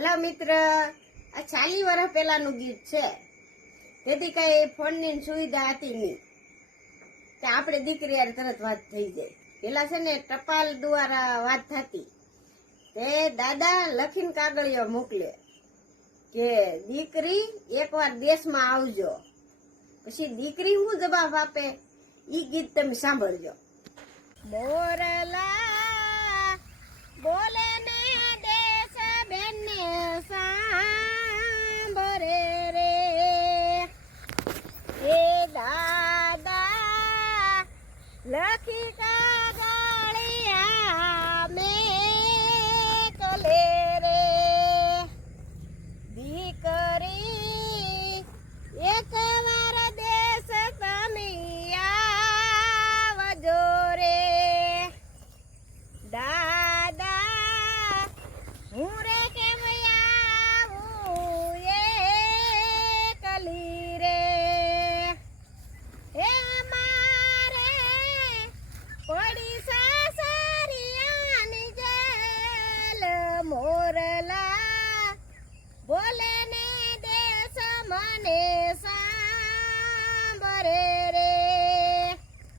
Hello મિત્ર, આ 40 વર્ષ પહેલાનું ગીત છે. તેથી કઈ ફોનની સુવિધા હતી નહીં કે આપણે દીકરી યાર તરત વાત થઈ જાય. પેલા છે ને ટપાલ દ્વારા વાત થતી. તે દાદા લખીને કાગળિયો મોકલે કે દીકરી એકવાર દેશમાં આવજો. પછી દીકરી શું જવાબ આપે ઈ ગીત તમે સાંભળજો. બોરલા બોલે ને